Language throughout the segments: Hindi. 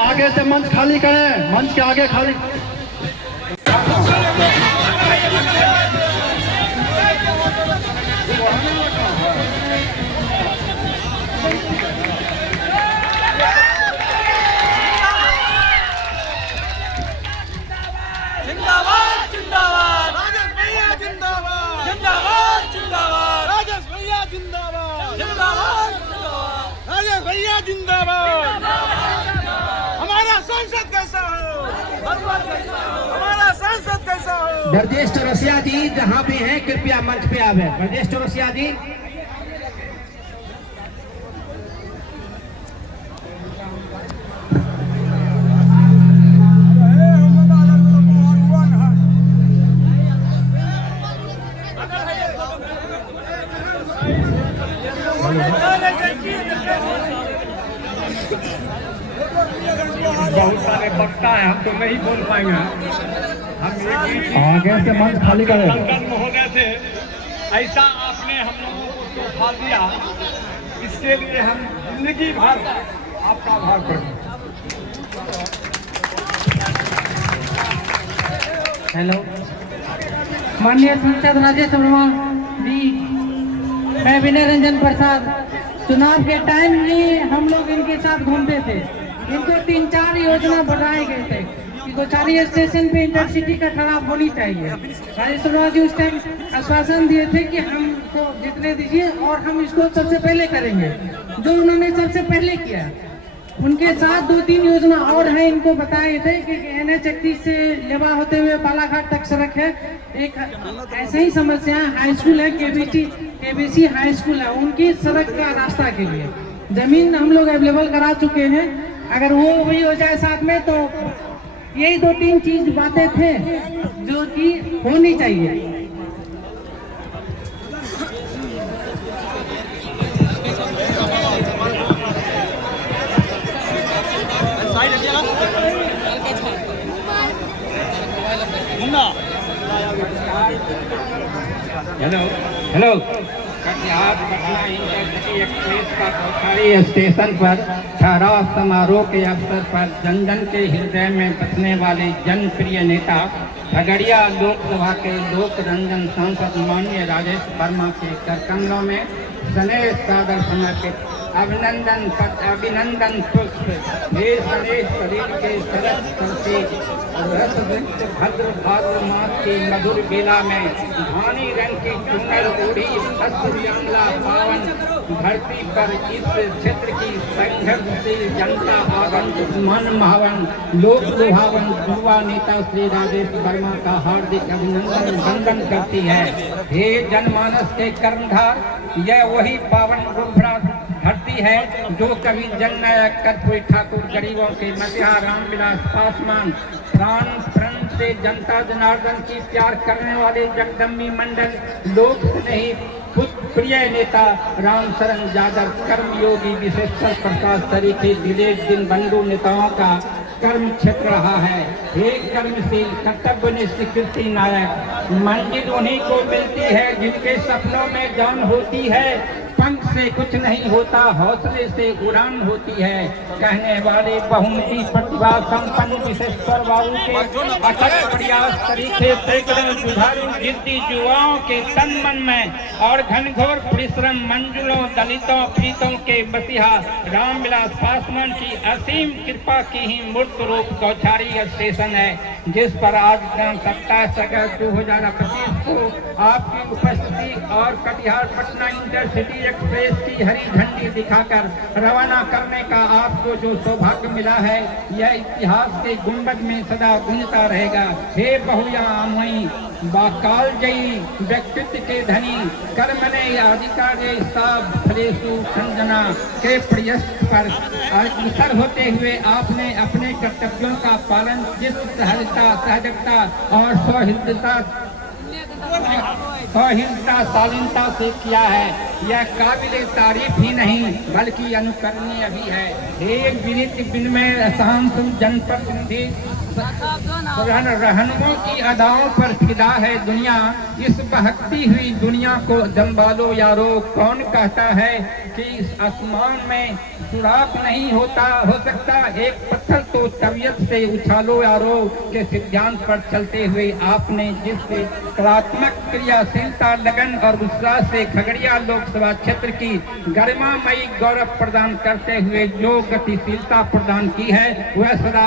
आगे से मंच खाली करें, मंच के आगे खाली। जिंदाबाद जिंदाबाद राजेश भैया जिंदाबाद जिंदाबाद जिंदाबाद राजेश भैया जिंदाबाद जिंदाबाद जिंदाबाद राजेश भैया जिंदाबाद। हमारा सांसद कैसा हो, हमारा सांसद कैसा हो। ब्रजेश चौरसिया जी जहाँ पे हैं कृपया मंच पे आवे। ब्रजेश चौरसिया जी बहुत सारे वक्ता है, हम तो नहीं बोल पाएंगे। हम आगे से मंच खाली करें। संकट महोदय से ऐसा आपने हम लोगों को तोहफा दिया, इसके लिए हम जिंदगी भर आपका आभार करें। हेलो, माननीय सांसद राजेश वर्मा जी, मैं विनय रंजन प्रसाद। चुनाव के टाइम में हम लोग इनके साथ घूमते थे। इनको 3-4 योजना बनाए गए थे कि गोचारी स्टेशन पे इंटरसिटी का ठहराव होनी चाहिए। राजेश वर्मा जी उस टाइम आश्वासन दिए थे कि हमको जितने दीजिए और हम इसको सबसे पहले करेंगे, जो उन्होंने सबसे पहले किया। उनके साथ 2-3 योजना और हैं, इनको बताए थे कि NH 31 से लेवा होते हुए बालाघाट तक सड़क है। एक ऐसे ही समस्या हाई स्कूल है, KBC हाई स्कूल है, उनकी सड़क का रास्ता के लिए जमीन हम लोग अवेलेबल करा चुके हैं। अगर वो वही हो जाए साथ में, तो यही 2-3 चीज बातें थे जो कि होनी चाहिए। Hello, Katihar Patna intercity express का गोचारी स्टेशन पर ठहराव समारोह के अवसर पर जन जन के हृदय में बसने वाले जनप्रिय नेता खगड़िया लोकसभा के लोक रंजन सांसद माननीय राजेश वर्मा के करकमलों में स्नेह सादर समर्पित अभिनंदन पुष्प हे गणेश शरीर के शरद करते रस भद्र भाद्र मास की मधुर बेला में धानी रंग की चुनर ओढ़ी अश्रुयमला पावन धरती पर इस क्षेत्र की संघर्षशील जनता आगंतुक मन महावन लोक लुभावन युवा नेता श्री राजेश वर्मा का हार्दिक अभिनंदन वंदन करती है। हे जनमानस के कर्णधार, यह वही पावन गुफरा धरती है जो कवि जननायक कर्पूरी ठाकुर गरीबों के मसीहा रामविलास पासवान प्राण से जनता जनार्दन की प्यार करने वाले जगदम्बी मंडल लोक स्नेही प्रिय नेता राम शरण यादव कर्मयोगी विशेश्वर प्रसाद तरीके दिलेश दिन बंधु नेताओं का कर्म क्षेत्र रहा है। एक कर्मशील कर्तव्यनिष्ठ कृषि नायक मंजिल उन्हीं को मिलती है जिनके सपनों में जान होती है। पंख से कुछ नहीं होता, हौसले से उड़ान होती है। कहने वाले बहुमुखी प्रतिभा संपन्न विशेश्वर बाबू के अथक प्रयास तरीके सैकड़ों जुझारू जिद्दी युवाओं के तन मन में और घनघोर परिश्रम मंजुलों दलितों पीड़ितों के मसीहा रामविलास पासवान की असीम कृपा की ही मूर्त रूप गौचारी स्टेशन है, जिस पर आज 27 अगस्त 2025 को आपकी उपस्थिति और कटिहार पटना इंटरसिटी एक्सप्रेस की हरी झंडी दिखाकर रवाना करने का आपको जो सौभाग्य मिला है, यह इतिहास के गुंबद में सदा गूंजता रहेगा। हे बहुयामयी बाकाल जयी व्यक्तित्व के धनी कर्मने अधिकारे साब फलेसु संजना के प्रयास पर अग्रसर होते हुए आपने अपने कर्तव्यों का पालन जिस सहजता सहजता और सौहिंदता शालीनता से किया है, यह काबिल तारीफ ही नहीं बल्कि अनुकरणीय भी है। एक विनीत विनम्र शांत जनप्रतिनिधि रहनुमों की अदाओं पर फिदा है दुनिया। इस बहकती हुई दुनिया को जंबालो यारो, कौन कहता है कि इस आसमान में सुराख नहीं हो सकता। एक पत्थर तो तबीयत से उछालो यारो के सिद्धांत पर चलते हुए आपने जिस कलात्मक क्रियाशीलता, लगन और उत्साह से खगड़िया लोकसभा क्षेत्र की गरिमामयी गौरव प्रदान करते हुए जो गतिशीलता प्रदान की है वह सदा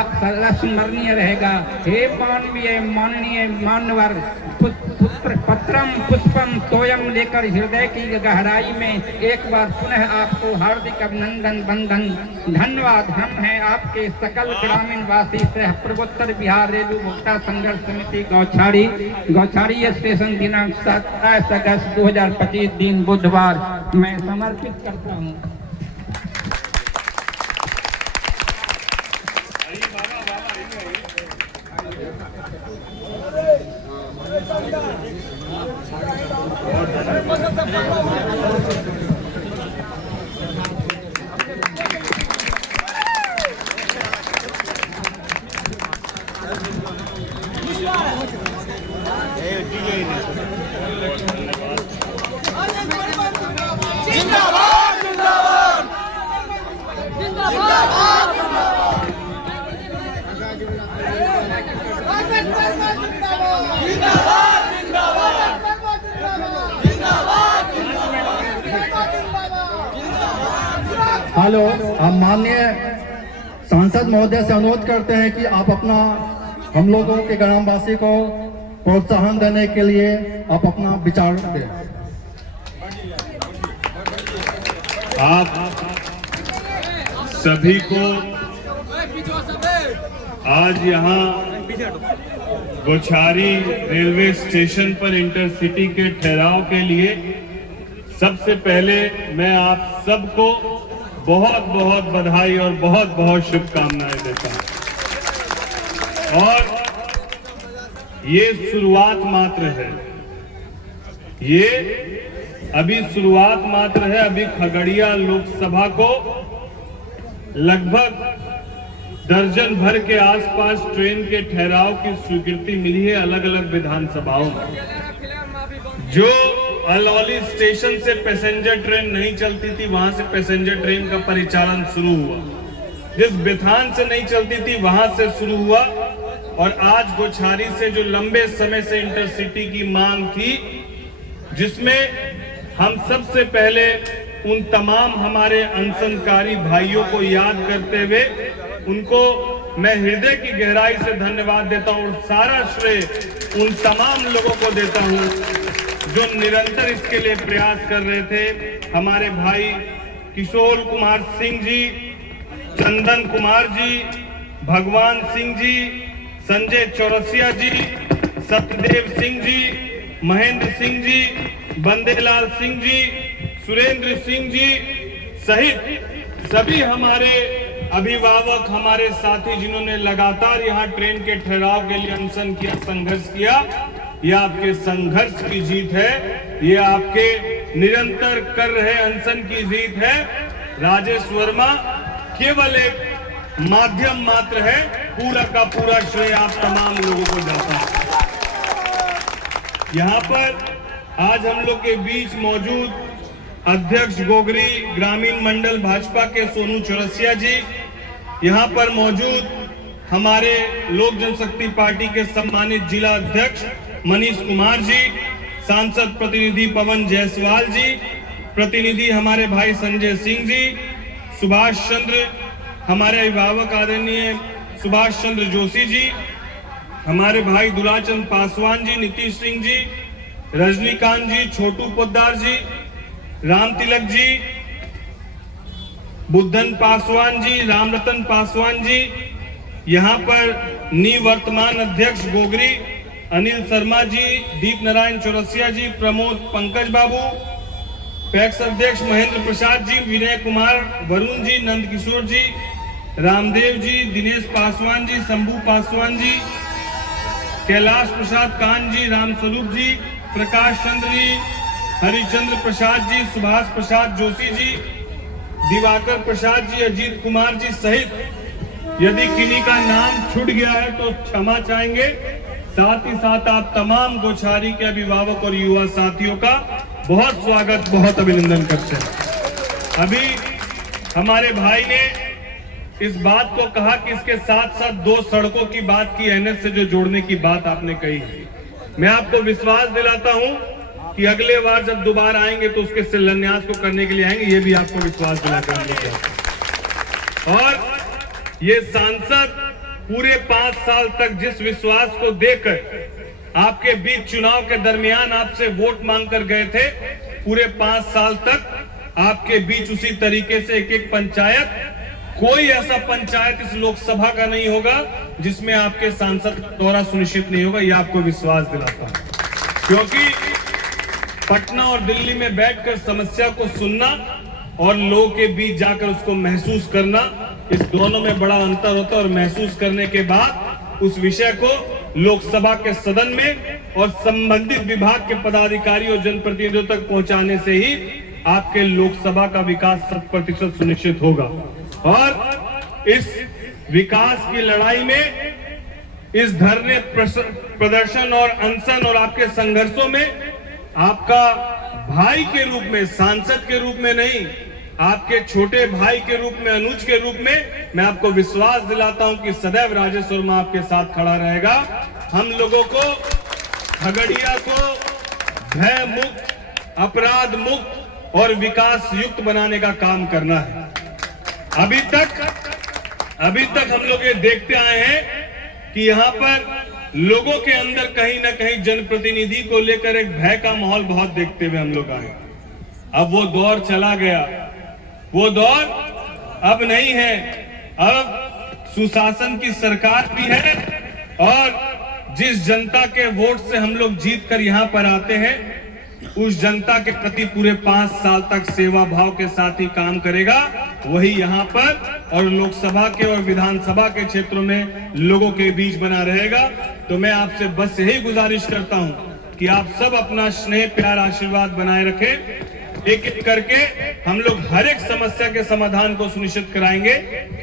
स्मरणीय रहेगा। हे माननीय मान्यवर, पत्रम पुष्पम तोयम लेकर हृदय की गहराई में एक बार पुनः आपको हार्दिक अभिनंदन बंदन धन्यवाद। हम हैं आपके सकल ग्रामीण वासी सह पूर्वोत्तर बिहार रेलवे उपभोक्ता संघर्ष समिति गौछाड़ी स्टेशन दिनांक 27 अगस्त 2025 दिन बुधवार मैं समर्पित करता हूँ। जिंदाबाद जिंदाबाद हेलो, हम माननीय सांसद महोदय से अनुरोध करते हैं कि आप अपना हम लोगों के ग्रामवासी को प्रोत्साहन देने के लिए आप अपना विचार दें। आप सभी को आज यहाँ गोछारी रेलवे स्टेशन पर इंटरसिटी के ठहराव के लिए सबसे पहले मैं आप सबको बहुत बहुत बधाई और बहुत बहुत शुभकामनाएं देता हूं। और ये शुरुआत मात्र है, ये अभी शुरुआत मात्र है। अभी खगड़िया लोकसभा को लगभग दर्जन भर के आसपास ट्रेन के ठहराव की स्वीकृति मिली है अलग अलग विधानसभाओं में। जो अलौली स्टेशन से पैसेंजर ट्रेन नहीं चलती थी वहां से पैसेंजर ट्रेन का परिचालन शुरू हुआ, जिस बिथान से नहीं चलती थी वहां से शुरू हुआ। और आज गोछारी से जो लंबे समय से इंटरसिटी की मांग थी, जिसमें हम सबसे पहले उन तमाम हमारे अनशनकारी भाइयों को याद करते हुए उनको मैं हृदय की गहराई से धन्यवाद देता हूं और सारा श्रेय उन तमाम लोगों को देता हूं जो निरंतर इसके लिए प्रयास कर रहे थे। हमारे भाई किशोर कुमार सिंह जी, चंदन कुमार जी, भगवान सिंह जी, संजय चौरसिया जी, सत्यदेव सिंह जी, महेंद्र सिंह जी, बंदेलाल सिंह जी, सुरेंद्र सिंह जी सहित सभी हमारे अभिभावक, हमारे साथी जिन्होंने लगातार यहाँ ट्रेन के ठहराव के लिए अनशन किया, संघर्ष किया। यह आपके संघर्ष की जीत है, ये आपके निरंतर कर रहे अनशन की जीत है। राजेश वर्मा केवल एक माध्यम मात्र है, पूरा का पूरा श्रेय आप तमाम लोगों को जाता है। यहाँ पर आज हम लोग के बीच मौजूद अध्यक्ष गोगरी ग्रामीण मंडल भाजपा के सोनू चौरसिया जी, यहाँ पर मौजूद हमारे लोक जनशक्ति पार्टी के सम्मानित जिला अध्यक्ष मनीष कुमार जी, सांसद प्रतिनिधि पवन जायसवाल जी, प्रतिनिधि हमारे भाई संजय सिंह जी, सुभाष चंद्र, हमारे अभिभावक आदरणीय सुभाष चंद्र जोशी जी, हमारे भाई दुलाचंद पासवान जी, नीतीश सिंह जी, रजनीकांत जी, छोटू पोद्दार जी, राम तिलक जी, बुद्धन पासवान जी, रामरतन पासवान जी, यहाँ पर निवर्तमान अध्यक्ष गोगरी अनिल शर्मा जी, दीप नारायण चौरसिया जी, प्रमोद पंकज बाबू, पैक्स अध्यक्ष महेंद्र प्रसाद जी, विनय कुमार, वरुण जी, नंद किशोर जी, रामदेव जी, दिनेश पासवान जी, शंभू पासवान जी, कैलाश प्रसाद कान जी, रामस्वरूप जी, प्रकाश चंद्र जी, हरिचंद्र प्रसाद जी, सुभाष प्रसाद जोशी जी, दिवाकर प्रसाद जी, अजीत कुमार जी सहित यदि किन्हीं का नाम छूट गया है तो क्षमा चाहेंगे। साथ ही साथ आप तमाम गोछारी के अभिभावक और युवा साथियों का बहुत स्वागत, बहुत अभिनंदन करते हैं। अभी हमारे भाई ने इस बात को कहा कि इसके साथ साथ 2 सड़कों की बात की, एनएच से जो जोड़ने की बात आपने कही। मैं आपको विश्वास दिलाता हूं कि अगले बार जब दोबारा आएंगे तो उसके शिलान्यास को करने के लिए आएंगे, ये भी आपको विश्वास दिलाकर हम लोग। और ये सांसद पूरे 5 साल तक जिस विश्वास को देकर आपके बीच चुनाव के दरमियान आपसे वोट मांगकर गए थे, पूरे 5 साल तक आपके बीच उसी तरीके से एक पंचायत, कोई ऐसा पंचायत इस लोकसभा का नहीं होगा जिसमें आपके सांसद का दौरा सुनिश्चित नहीं होगा, यह आपको विश्वास दिलाता हूं। क्योंकि पटना और दिल्ली में बैठकर समस्या को सुनना और लोगों के बीच जाकर उसको महसूस करना, इस दोनों में बड़ा अंतर होता है। और महसूस करने के बाद उस विषय को लोकसभा के सदन में और संबंधित विभाग के पदाधिकारियों और जनप्रतिनिधियों तक पहुंचाने से ही आपके लोकसभा का विकास 100% सुनिश्चित होगा। और इस विकास की लड़ाई में, इस धरने प्रदर्शन और अनशन और आपके संघर्षों में आपका भाई के रूप में, सांसद के रूप में नहीं, आपके छोटे भाई के रूप में, अनुज के रूप में मैं आपको विश्वास दिलाता हूं कि सदैव राजेश वर्मा आपके साथ खड़ा रहेगा। हम लोगों को खगड़िया को भय मुक्त, अपराध मुक्त और विकास युक्त बनाने का काम करना है। अभी तक हम लोग ये देखते आए हैं कि यहाँ पर लोगों के अंदर कहीं ना कहीं जनप्रतिनिधि को लेकर एक भय का माहौल बहुत देखते हुए हम लोग आए। अब वो दौर चला गया, वो दौर अब नहीं है। अब सुशासन की सरकार भी है और जिस जनता के वोट से हम लोग जीत कर यहाँ पर आते हैं, उस जनता के प्रति पूरे 5 साल तक सेवा भाव के साथ ही काम करेगा। वही यहाँ पर और लोकसभा के और विधानसभा के क्षेत्रों में लोगों के बीच बना रहेगा। तो मैं आपसे बस यही गुजारिश करता हूँ कि आप सब अपना स्नेह, प्यार, आशीर्वाद बनाए रखें। एक एक करके हम लोग हर एक समस्या के समाधान को सुनिश्चित कराएंगे।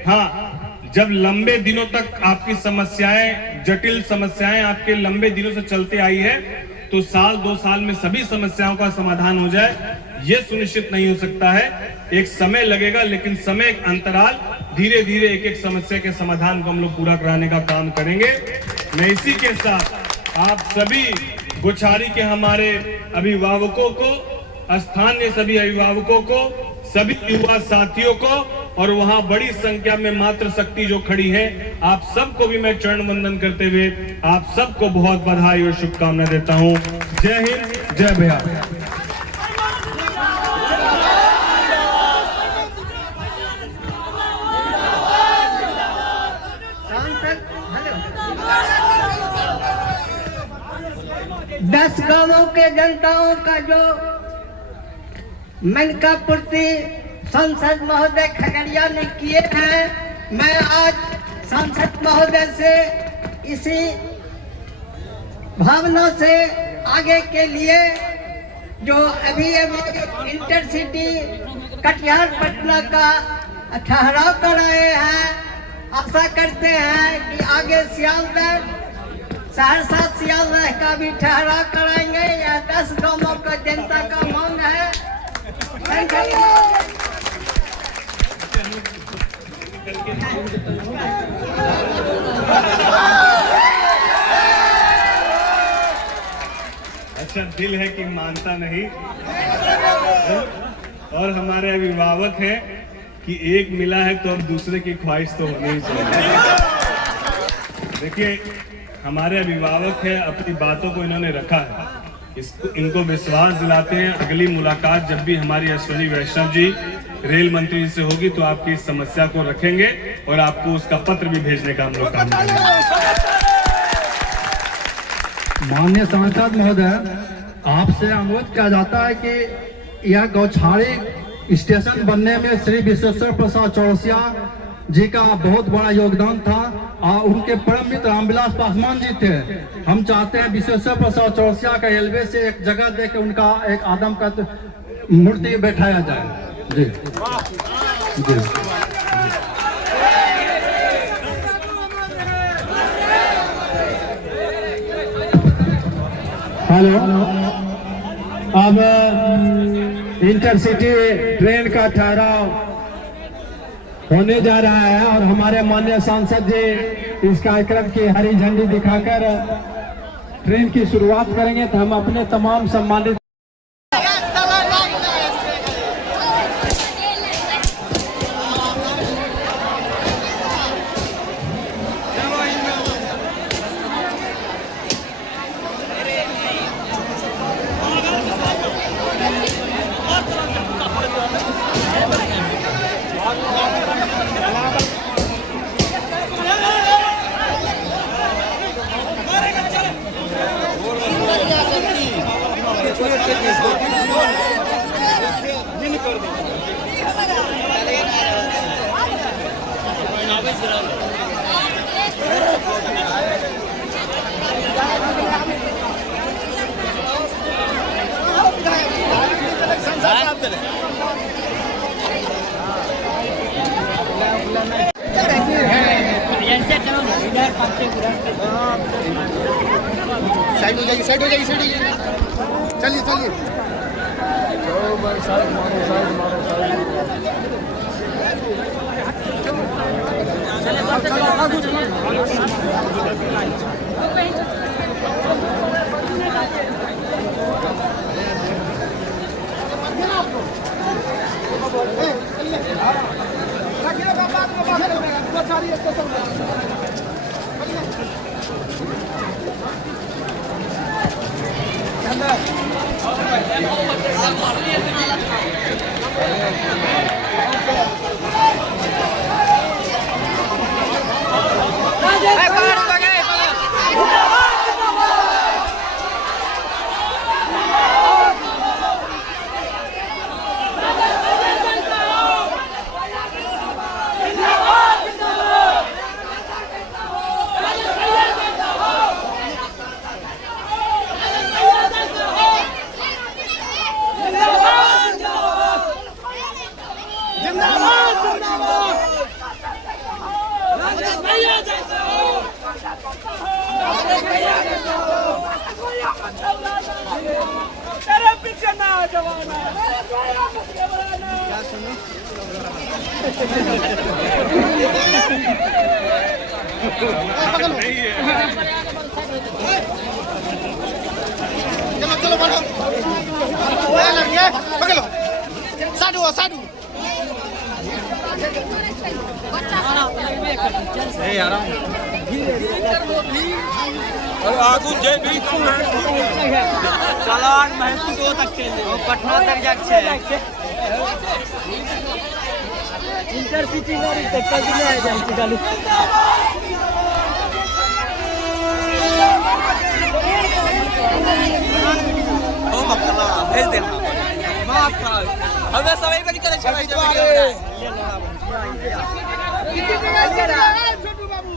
हाँ, जब लंबे दिनों तक आपकी समस्याएं, जटिल समस्याएं आपके लंबे दिनों से चलते आई है, तो साल 2 साल में सभी समस्याओं का समाधान हो जाए, यह सुनिश्चित नहीं हो सकता है। एक समय लगेगा, लेकिन समय एक अंतराल, धीरे धीरे एक एक समस्या के समाधान को हम लोग पूरा कराने का काम करेंगे। मैं इसी के साथ आप सभी गोछारी के हमारे अभिभावकों को, स्थानीय सभी अभिभावकों को, सभी युवा साथियों को और वहां बड़ी संख्या में मातृशक्ति जो खड़ी है, आप सबको भी मैं चरण वंदन करते हुए आप सबको बहुत बधाई और शुभकामनाएं देता हूं। जय हिंद, जय बिहार। दस गांवों के जनताओं का जो मन का पूर्ति सांसद महोदय खगड़िया ने किए हैं, मैं आज सांसद महोदय से इसी भावना से आगे के लिए जो अभी इंटरसिटी कटिहार पटना का ठहराव कराए हैं, आशा करते हैं कि आगे सियालदह, सहरसा सियालदह का भी ठहराव कराएंगे। या 10 गांवों का जनता का मांग है। अच्छा, दिल है कि मानता नहीं। और हमारे अभिभावक हैं कि एक मिला है तो अब दूसरे की ख्वाहिश तो होनी ही चाहिए। देखिए, हमारे अभिभावक हैं, अपनी बातों को इन्होंने रखा है, इनको विश्वास दिलाते हैं। अगली मुलाकात जब भी हमारी अश्विनी वैष्णव जी रेल मंत्री जी से होगी तो आपकी इस समस्या को रखेंगे और आपको उसका पत्र भी भेजने का हम लोग काम करेंगे। माननीय सांसद महोदय, आपसे अनुरोध किया जाता है कि यह गौछारी स्टेशन बनने में श्री विश्वेश्वर प्रसाद चौरसिया जी का बहुत बड़ा योगदान था और उनके परम मित्र रामविलास पासवान जी थे। हम चाहते हैं विश्वेश्वर प्रसाद चौरसिया का रेलवे से एक जगह देकर उनका एक आदम का मूर्ति बैठाया जाए। जी जी। हेलो, अब इंटरसिटी ट्रेन का ठहराव होने जा रहा है और हमारे माननीय सांसद जी इस कार्यक्रम की हरी झंडी दिखाकर ट्रेन की शुरुआत करेंगे। तो हम अपने तमाम सम्मानित साइड हो जाइए, साइड हो जाइए, साइड हो जाइए। चलिए चलिए। साइड मारो, साइड मारो, चलो चलो बढ़ो। पकड़ो, साधु साधु। आगू जय भी चलो आज महसूस हो तक पटना तक जाके इंटरसिटी गाड़ी तक ले आ जाए गाड़ी ओ मक्कला भेज देना माफ कर हमें सभी पे की तरह चढ़ाई जाए छोटू बाबू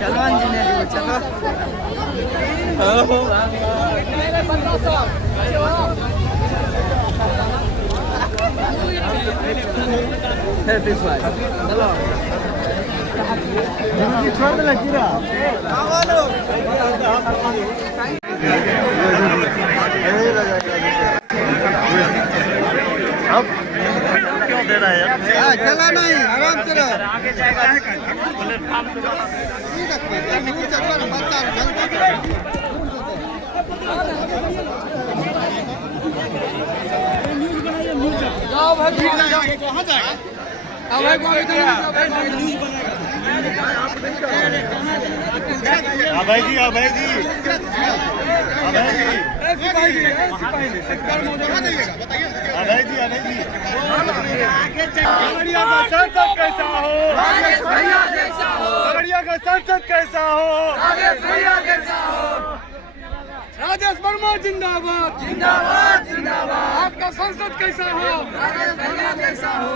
चलो इंजीनियर चलो छोड़ दे कीड़ा अब क्यों दे रहा है यार? चला नहीं, आराम से रहो। आगे जाएगा अभय जी, अभय जी, अभय जी, अभय जी, अभय जी। खगड़िया का सांसद कैसा हो? खगड़िया का सांसद कैसा हो? राजेश वर्मा जिंदाबाद, जिंदाबाद, जिंदाबाद। आपका सांसद कैसा हो? राजेश वर्मा कैसा हो?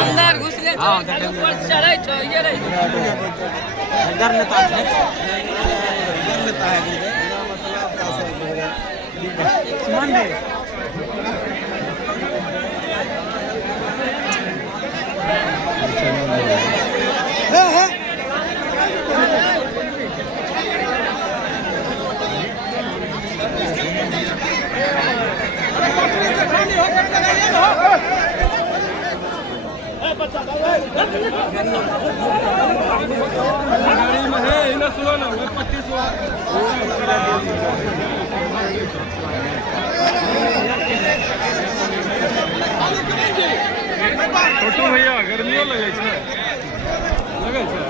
अंदर घुसले ऊपर चढ़े छो ये रे इधर नेता है इधर नेता है मतलब कैसे मान दे छोटू भैया गर्मियों लगे छै लगे छै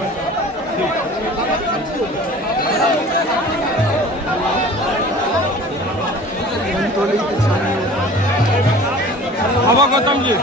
हवा गौतम जी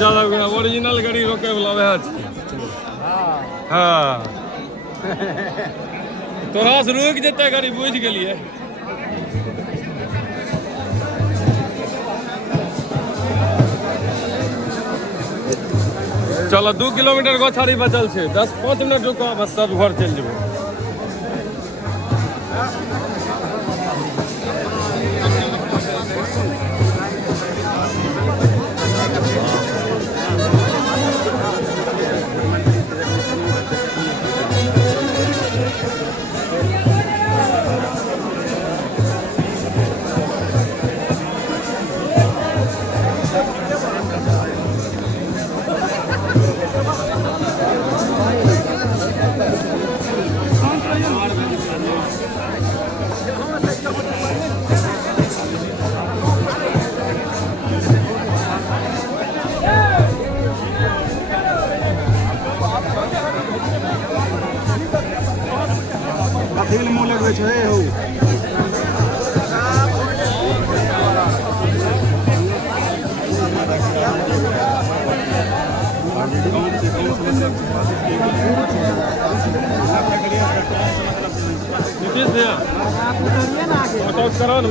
ज्यादा ओरिजिनल गाड़ी रोके वाला वह हाँ तोरा से रुक जेते गाड़ी बुझ गेलिए चलो 2 किलोमीटर गोछारी बचल छे 10-5 मिनट रुको बस सब घर चल जेबो नीतीश भैया बताओ करो ना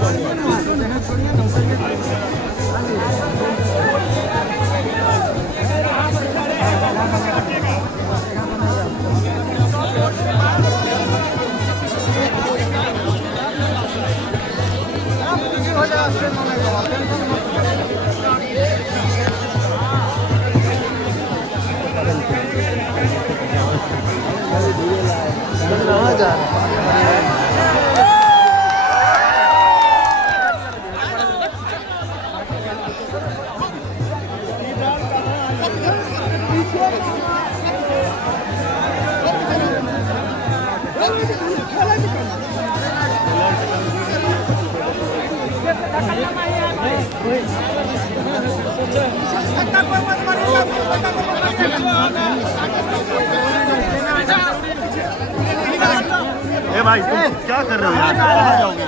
ए भाई तुम क्या कर रहे हो यार? कहाँ जाओगे?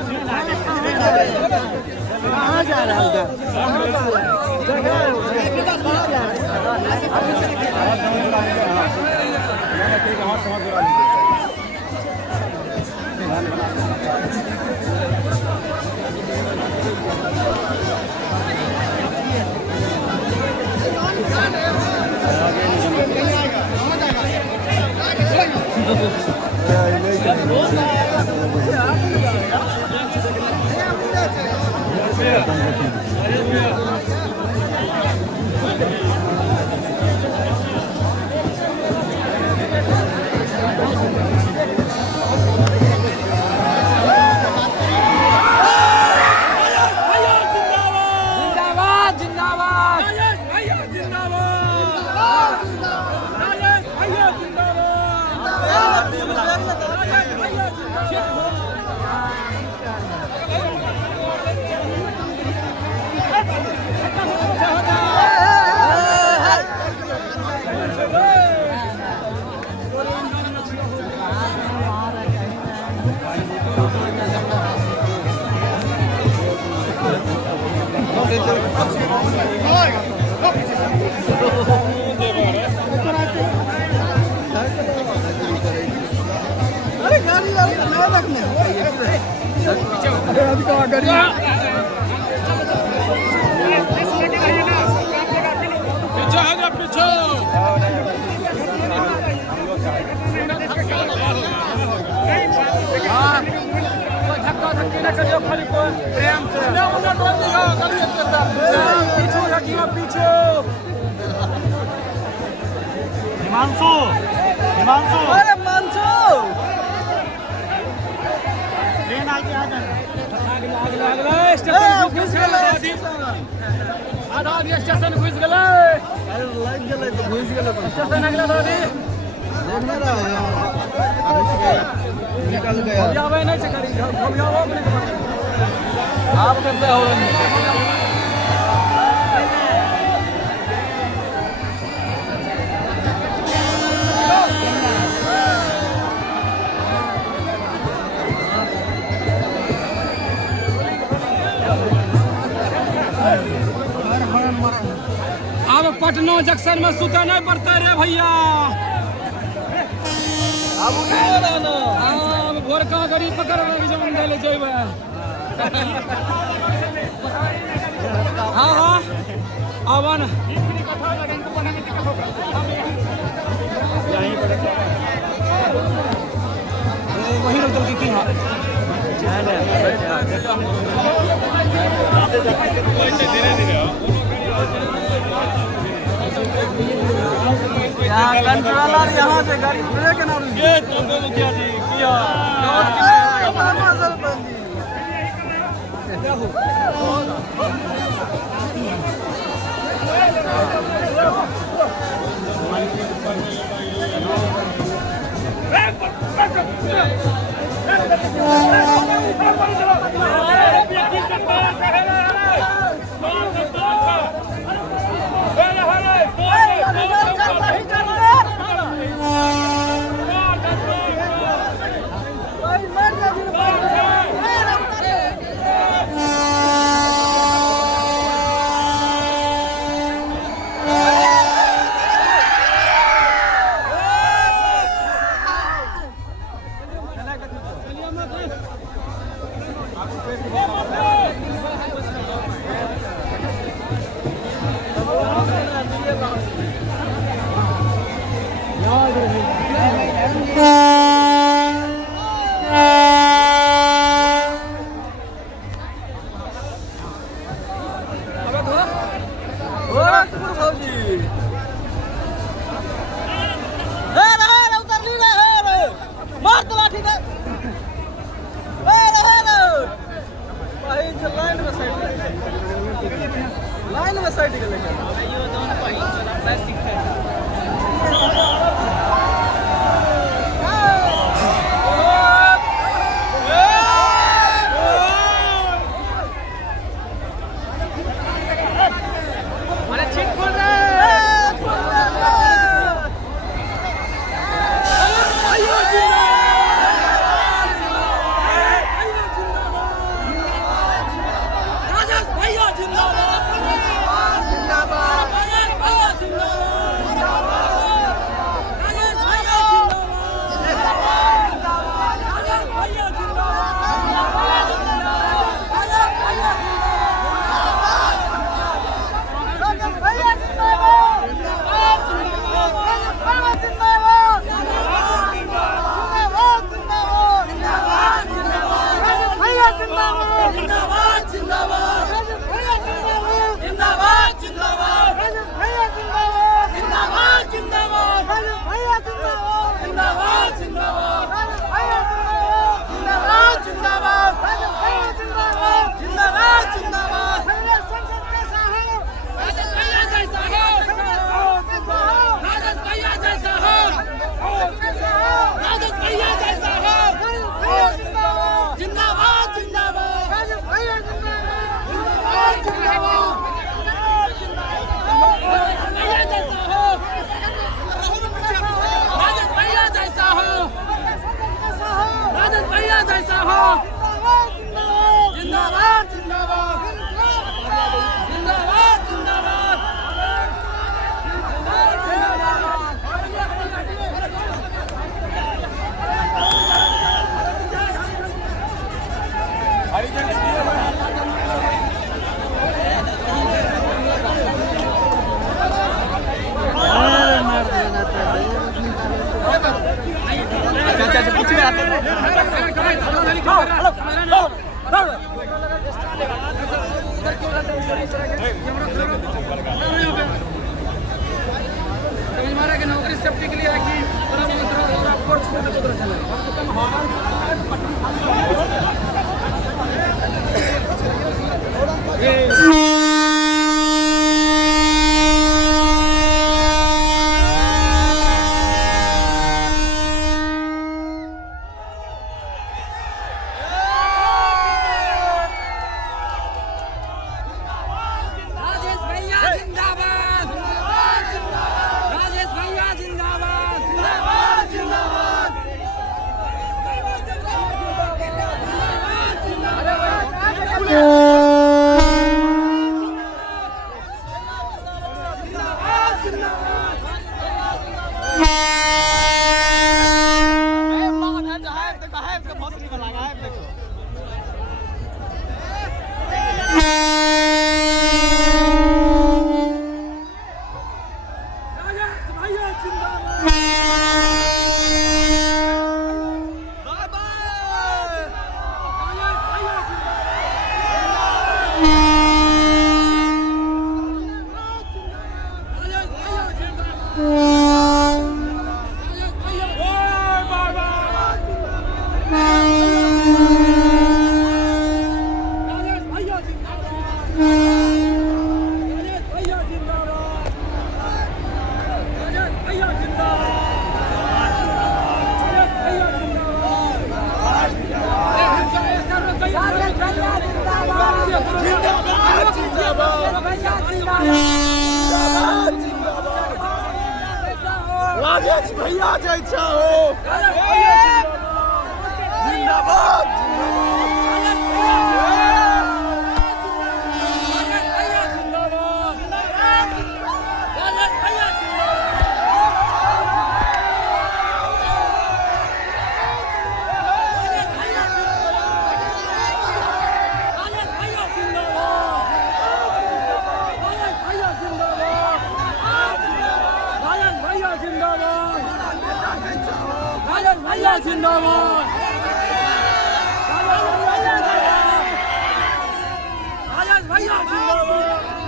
कहाँ जा रहा है हिमांशु, हिमांशु, अरे मानसू ट्रेन आगे आ जाए। स्टेशन घुस गेलै लग गेलै तो घुस गेलै स्टेशन अगला दादी देखना रहा निकल गया जावे नहीं से करी हम जाओ आप करते हो अब पटना जंक्शन में सुता नहीं पड़ता रे भैया। अब भोर का गाड़ी पकड़ जमन डाले जेबे। हाँ हाँ आवन वही लोग जल्दी की हाँ धीरे धीरे कंट्रोलर यहाँ से गाड़ी उतरे के ना ये तुमको मुखिया जी किया नौकरी सेफ्टी के लिए है कि राजेश भैया जैसा हो जिंदाबाद भैया जिंदाबाद राजेश भैया जिंदाबाद राजेश भैया जिंदाबाद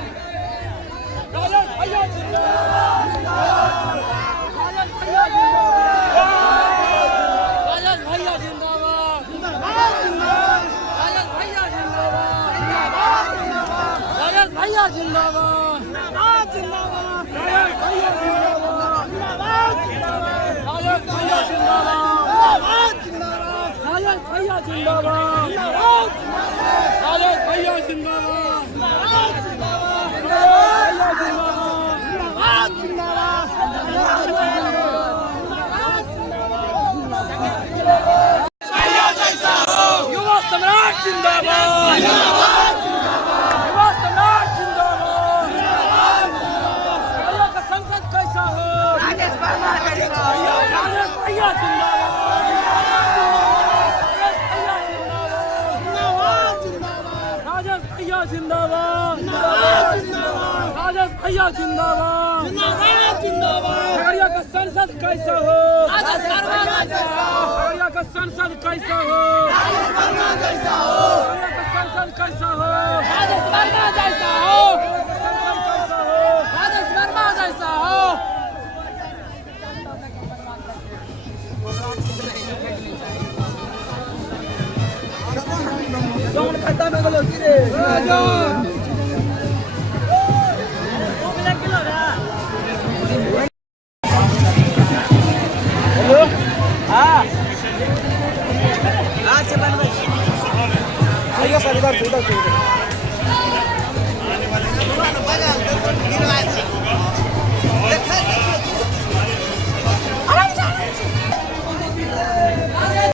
राजेश भैया जिंदाबाद राजेश भैया जिंदाबाद राजेश भैया जिंदाबाद राजेश भैया भैया जिंदाबाद जिंदाबाद राजेश भैया जिंदाबाद राजेश भैया जिंदाबाद राजेश भैया जिंदाबाद राजेश भैया जिंदाबाद युवा सम्राट जिंदाबाद युवा सम्राट जिंदाबाद भैया का संसद कैसा हो राजेश भैया जिंदाबाद राजेश भैया जिंदाबाद राजेश भैया जिंदाबाद खगड़िया का संसद कैसा हो खगड़िया का संसद कैसा हो खगड़िया का संसद कैसा हो राजेश वर्मा जैसा हो राजेश वर्मा जैसा हो कौन खाता में गलो गिरे राजा आइए सर इधर